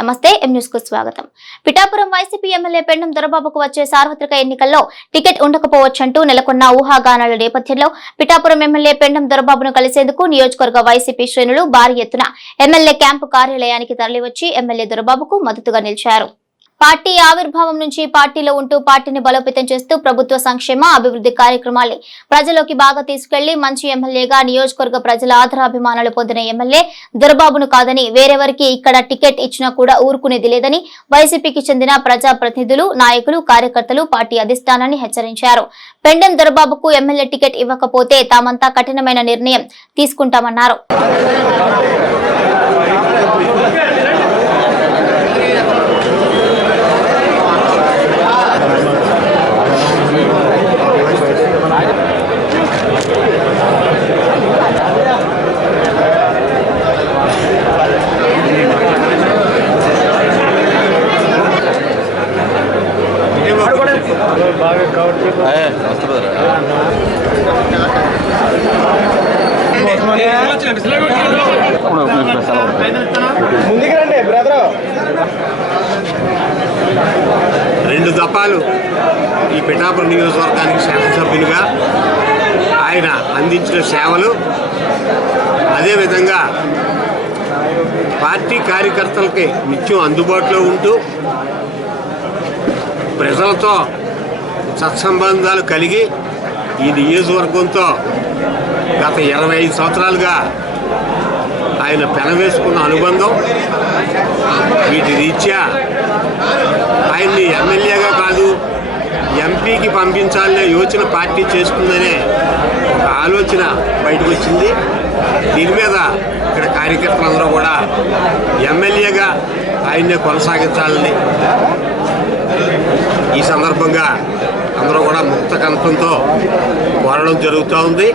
నమస్తే ఎం న్యూస్కు స్వాగతం. పిఠాపురం వైసీపీ ఎమ్మెల్యే పెండం దొరబాబుకు వచ్చే సార్వత్రిక ఎన్నికల్లో టికెట్ ఉండకపోవచ్చంటూ నెలకొన్న ఊహాగానాల నేపథ్యంలో పిఠాపురం ఎమ్మెల్యే పెండం దొరబాబును కలిసేందుకు నియోజకవర్గ వైసీపీ శ్రేణులు భారీ ఎత్తున ఎమ్మెల్యే క్యాంపు కార్యాలయానికి తరలివచ్చి ఎమ్మెల్యే దొరబాబుకు మద్దతుగా నిలిచారు. పార్టీ ఆవిర్భావం నుంచి పార్టీలో ఉంటూ పార్టీని బలోపేతం చేస్తూ ప్రభుత్వ సంక్షేమ అభివృద్ధి కార్యక్రమాల్ని ప్రజలోకి బాగా తీసుకెళ్ళి మంచి ఎమ్మెల్యేగా నియోజకవర్గ ప్రజల ఆదరాభిమానాలు పొందిన ఎమ్మెల్యే దొరబాబును కాదని వేరెవరికి ఇక్కడ టికెట్ ఇచ్చినా కూడా ఊరుకునేది లేదని వైసీపీకి చెందిన ప్రజా ప్రతినిధులు నాయకులు కార్యకర్తలు పార్టీ అధిష్టానాన్ని హెచ్చరించారు. పెండెం దొరబాబుకు ఎమ్మెల్యే టికెట్ ఇవ్వకపోతే తామంతా కఠినమైన నిర్ణయం తీసుకుంటామన్నారు. ముందుకు రండి బ్రదర్ రెండు దపాలు ఈ పిఠాపురం నియోజకవర్గానికి శాసనసభ్యులుగా ఆయన అందించిన సేవలు అదేవిధంగా పార్టీ కార్యకర్తలకి నిత్యం అందుబాటులో ఉంటూ ప్రజలతో సత్సంబంధాలు కలిగి ఈ నియోజకవర్గంతో గత ఇరవై ఐదు సంవత్సరాలుగా ఆయన పెనవేసుకున్న అనుబంధం వీటి రీత్యా ఆయన్ని ఎమ్మెల్యేగా కాదు ఎంపీకి పంపించాలనే యోచన పార్టీ చేస్తుందనే ఒక ఆలోచన బయటకు వచ్చింది దీని మీద ఇక్కడ కార్యకర్తలందరూ కూడా ఎమ్మెల్యేగా ఆయన్నే కొనసాగించాలని ఈ సందర్భంగా అందరూ కూడా ముక్త కంఠంతో కోరడం జరుగుతూ ఉంది.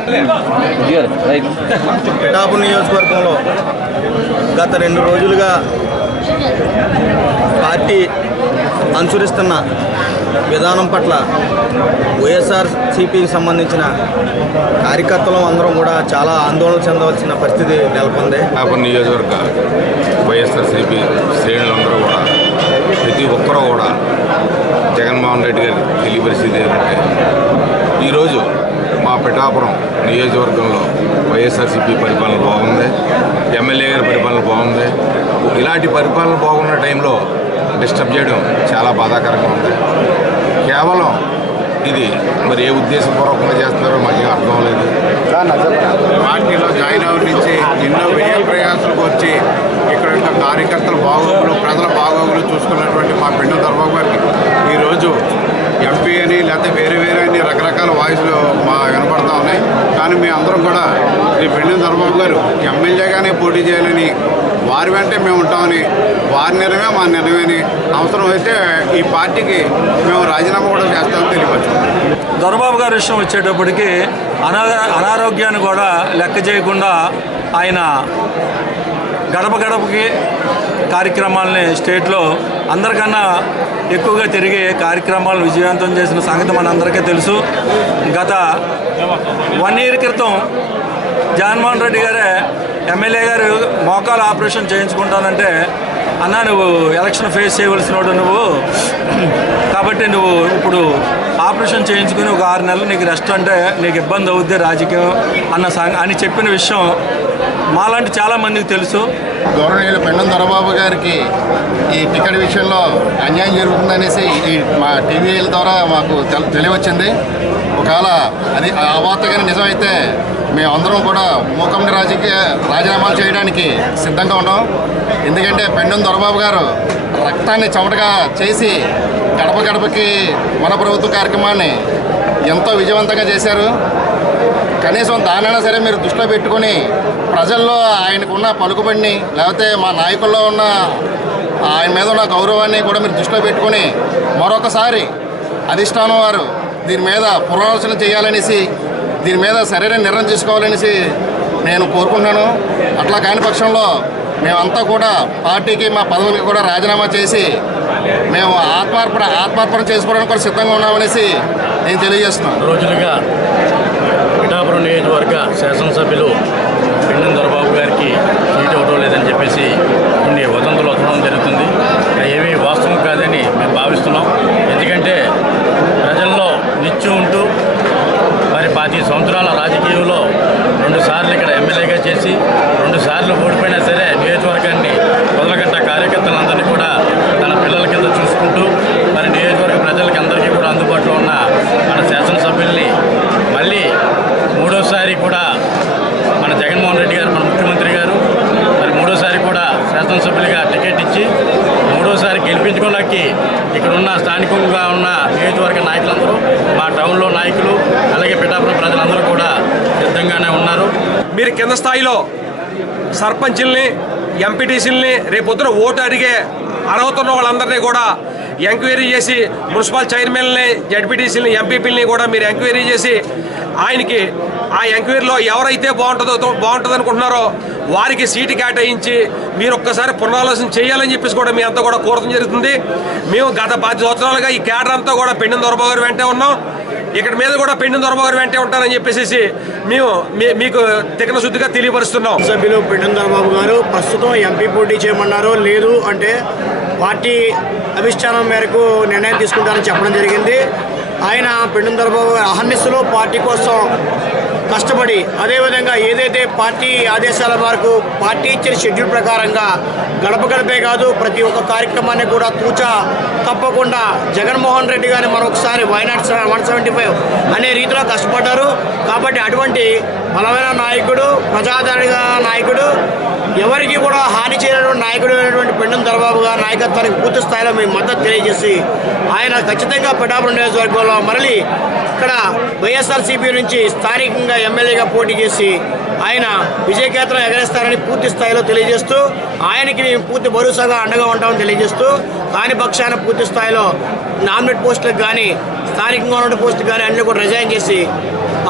పిఠాపు నియోజకవర్గంలో గత రెండు రోజులుగా పార్టీ అనుసరిస్తున్న విధానం పట్ల వైఎస్ఆర్ సిపికి సంబంధించిన కార్యకర్తలు అందరం కూడా చాలా ఆందోళన చెందవలసిన పరిస్థితి నెలకొంది. నియోజకవర్గ వైఎస్ఆర్సీపీ శ్రేణులందరూ కూడా ప్రతి ఒక్కరూ కూడా జగన్మోహన్ రెడ్డి గారికి తెలియపరిచేది ఏంటంటే ఈరోజు మా పిఠాపురం నియోజకవర్గంలో వైఎస్ఆర్సీపీ పరిపాలన బాగుంది ఎమ్మెల్యే గారి పరిపాలన బాగుంది. ఇలాంటి పరిపాలన బాగున్న టైంలో డిస్టర్బ్ చేయడం చాలా బాధాకరంగా ఉంది. కేవలం ఇది మరి ఏ ఉద్దేశపూర్వకంగా చేస్తున్నారో మాకేం అర్థం లేదు పార్టీలో జాయిన్ అవ్వడం నుంచి ఎన్నో విజయ ప్రయాసాలకు వచ్చి ఇక్కడ యొక్క కార్యకర్తల బాగోగులు ప్రజల బాగోగులు చేసుకున్నటువంటి మా పిండ దర్బాబు గారికి. ఈరోజు ఎంపీ అని లేకపోతే వేరే వేరే అని రకరకాల వాయిస్లు మా వినపడతా ఉన్నాయి. కానీ మీ అందరం కూడా శ్రీ పిండి దర్బాబు గారు ఎమ్మెల్యేగానే పోటీ చేయాలని వారి వెంటే మేము ఉంటామని వారి నిర్ణయమే మా నిర్ణయమని అవసరం అయితే ఈ పార్టీకి మేము రాజీనామా కూడా చేస్తామని తెలియవచ్చు దొరబాబు గారి విషయం వచ్చేటప్పటికి అనా అనారోగ్యాన్ని కూడా లెక్క చేయకుండా ఆయన గడప గడపకి కార్యక్రమాలని స్టేట్లో అందరికన్నా ఎక్కువగా తిరిగే కార్యక్రమాలను విజయవంతం చేసిన సంగతి మనందరికీ తెలుసు. గత వన్ ఇయర్ క్రితం జగన్మోహన్ రెడ్డి గారే ఎమ్మెల్యే గారు మోకాలు ఆపరేషన్ చేయించుకుంటానంటే అన్నా నువ్వు ఎలక్షన్ ఫేస్ చేయవలసిన వాడు నువ్వు. కాబట్టి నువ్వు ఇప్పుడు ఆపరేషన్ చేయించుకుని ఒక ఆరు నెలలు నీకు రెస్ట్ అంటే నీకు ఇబ్బంది అవుద్ది రాజకీయం అన్న సాంగ్ అని చెప్పిన విషయం మాలాంటి చాలామందికి తెలుసు. గౌరవనీయులు పెండం దొరబాబు గారికి ఈ టికెట్ విషయంలో అన్యాయం జరుగుతుందనేసి ఈ మా టీవీల ద్వారా మాకు తెలియవచ్చింది. ఒకవేళ అది ఆ వార్త కానీ నిజమైతే మేమందరం కూడా మూకండి రాజకీయ రాజీనామాలు చేయడానికి సిద్ధంగా ఉన్నాం ఎందుకంటే పెండం దొరబాబు గారు రక్తాన్ని చెమటగా చేసి గడప గడపకి మన ప్రభుత్వ కార్యక్రమాన్ని ఎంతో విజయవంతంగా చేశారు. కనీసం దానైనా సరే మీరు దృష్టిలో పెట్టుకొని ప్రజల్లో ఆయనకున్న పలుకుబడిని లేకపోతే మా నాయకుల్లో ఉన్న ఆయన మీద ఉన్న గౌరవాన్ని కూడా మీరు దృష్టిలో పెట్టుకొని మరొకసారి అధిష్టానం వారు దీని మీద పునరాలోచన చేయాలనేసి దీని మీద సరైన నిర్ణయం తీసుకోవాలనేసి నేను కోరుకుంటున్నాను. అట్లా కాని పక్షంలో మేమంతా కూడా పార్టీకి మా పదవులకి కూడా రాజీనామా చేసి మేము ఆత్మార్పణ ఆత్మార్పణ చేసుకోవడానికి కూడా సిద్ధంగా ఉన్నామనేసి నేను తెలియజేస్తున్నాను. రోజులుగా పిఠాపురం నియోజకవర్గ శాసనసభ్యులు మీరు కింద స్థాయిలో సర్పంచుల్ని ఎంపీటీసీలని రేపొద్దున ఓటు అడిగే అర్హత ఉన్న వాళ్ళందరినీ కూడా ఎంక్వైరీ చేసి మున్సిపల్ చైర్మన్ని జడ్పీటీసీని ఎంపీపీలని కూడా మీరు ఎంక్వైరీ చేసి ఆయనకి ఆ ఎంక్వైరీలో ఎవరైతే బాగుంటుందో బాగుంటుంది అనుకుంటున్నారో వారికి సీటు కేటాయించి మీరు ఒక్కసారి పునరాలోచన చేయాలని చెప్పేసి కూడా మీ అంతా కూడా కోరడం జరుగుతుంది. మేము గత పది సంవత్సరాలుగా ఈ కేటర్ అంతా కూడా పెండిన దొరబాబు గారు వెంటే ఉన్నాం. ఇక్కడ మీద కూడా పెండిన దొరబాబు వెంటే ఉంటారని చెప్పేసి మేము మీ- మీకు తికన శుద్ధిగా తెలియపరుస్తున్నాం. సభ్యులు పెండిన దొరబాబు గారు ప్రస్తుతం ఎంపీ పోటీ చేయమన్నారు. లేదు అంటే పార్టీ అధిష్టానం మేరకు నిర్ణయం తీసుకుంటారని చెప్పడం జరిగింది. ఆయన పెండిన దొరబాబు గారు అహర్నిశలో పార్టీ కోసం కష్టపడి అదేవిధంగా ఏదైతే పార్టీ ఆదేశాల మేరకు పార్టీ ఇచ్చిన షెడ్యూల్ ప్రకారంగా గడప గడపే కాదు ప్రతి ఒక్క కార్యక్రమాన్ని కూడా తూచా తప్పకుండా జగన్మోహన్ రెడ్డి గారిని మరొకసారి వైనాట్ వన్ సెవెంటీ ఫైవ్ అనే రీతిలో కష్టపడ్డారు. కాబట్టి అటువంటి బలమైన నాయకుడు ప్రజాదరణ నాయకుడు ఎవరికి కూడా హాని చేయనటువంటి నాయకుడు అయినటువంటి పెండం దర్బాబు గారి నాయకత్వానికి పూర్తి స్థాయిలో మేము మద్దతు తెలియజేసి ఆయన ఖచ్చితంగా పిఠాపురం నియోజకవర్గంలో మరలి ఇక్కడ వైఎస్ఆర్సీపీ నుంచి స్థానికంగా ఎమ్మెల్యేగా పోటీ చేసి ఆయన విజయకేతనం ఎగరేస్తారని పూర్తి స్థాయిలో తెలియజేస్తూ ఆయనకి మేము పూర్తి భరోసాగా అండగా ఉంటామని తెలియజేస్తూ కాని పక్షాన పూర్తి స్థాయిలో నామినేట్ పోస్టులకు కానీ స్థానికంగా ఉన్న పోస్టులకు కానీ అన్ని కూడా రిజైన్ చేసి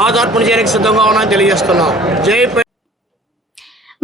ఆధార్పణ చేయడానికి సిద్ధంగా ఉన్నామని తెలియజేస్తున్నాం. జై